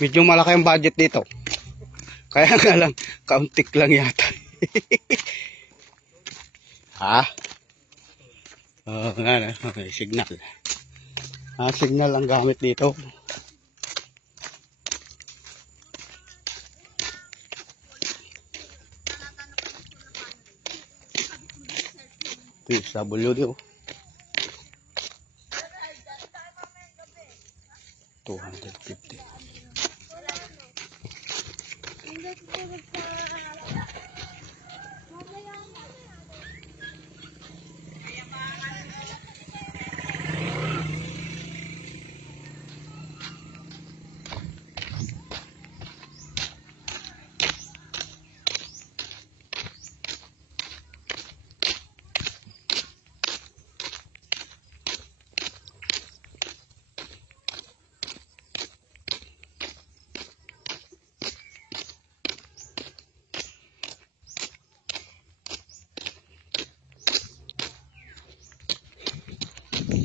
Medyo malaki ang budget dito. Kaya nga lang, kauntik lang yata. Ha? Oo nga na, okay, signal. Signal ang gamit dito. PSWD oh. 250.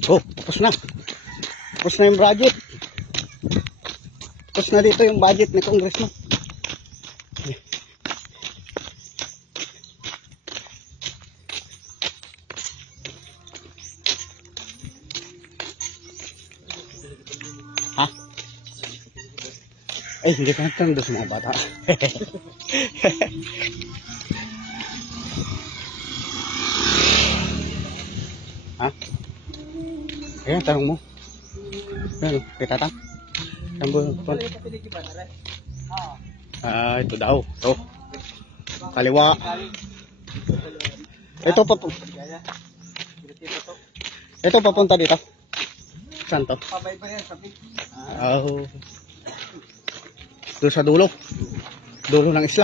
Oh, tapos na. Tapos na yung budget. Tapos na dito yung budget ni Congressman. Ha? Ay, hindi ka nagtanda sa mga bata. Ha? Ayan, tanong mo. Ayan, kita ta? Ito daw. Ito. Kaliwa. Ito papunta dito. Saan to? Doon sa dulo. Dulo ng isla.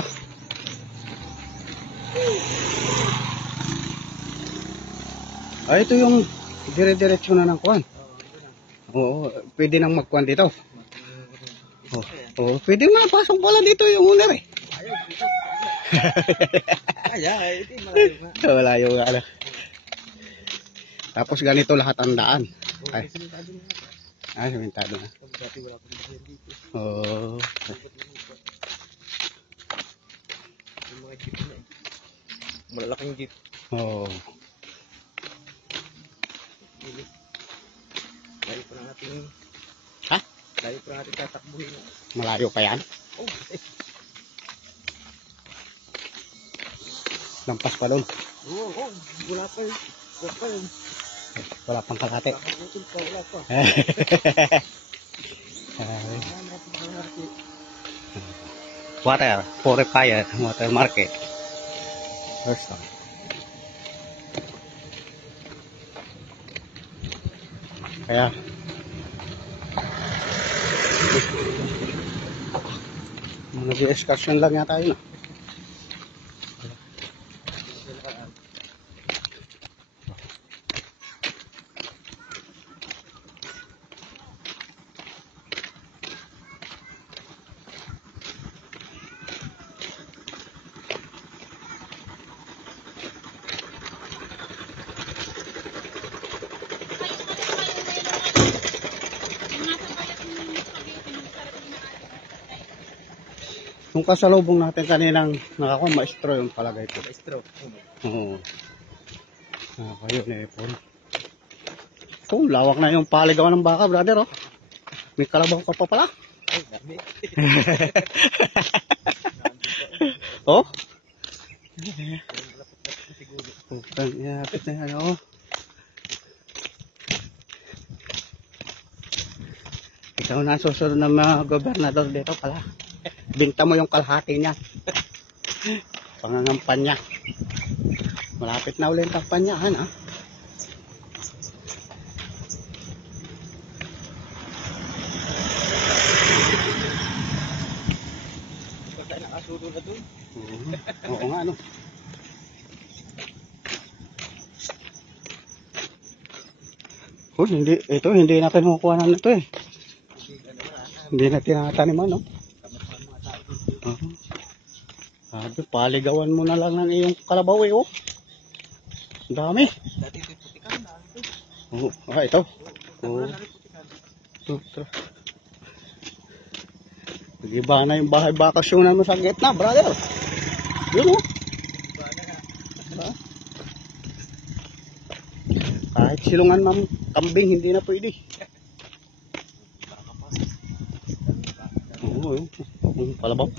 Ito yung dire-diretso na ng kuwan. Oo, pwede nang magkuhan dito. Oo, pwede nga pasok pala dito yung owner eh. Malayo nga. Tapos ganito lahat ang daan. Simentado na. Oo. Malalaking jeep. Oo. Layo pa natin. Ha? Layo pa natin tatakbuhin. Malayo pa yan? Oh, Lampas pa doon. Oo, wala pa yun. Wala pang kalahati. Wala pa. Water, purifier, water market. First time. Kaya nag-excursion lang yata yun. Yung kasalubong natin kaninang nakakuha, maestro yung palagay ko. Maestro. Oo. Yun eh, po. Oh, lawak na yung paligawan ng baka, brother, oh. May kalabaw ka pa pala. Ay, dami. Oh? Putang inapit na yan, oh. Ikaw na susunod ng mga gobernador dito pala. Bingta mo yung kalahati niya. Pangangampanya. Malapit na ulit ang kampanyahan, ha? Basta nakasulo na doon. Oo nga, ano. Hindi na kinukuha na ito eh. Hindi na tinataniman, no? Paligawan mo na lang ng iyong kalabaw eh, oh. Ang dami. Dati ito putikan na. Ito. Oo. Ito. Iba na yung bahay bakasyonan mo sa gitna, brother. Yun mo. Iba na nga. Diba? Kahit silungan ng kambing, hindi na pwede. Baka pa. Oo, yun. Yung kalabaw.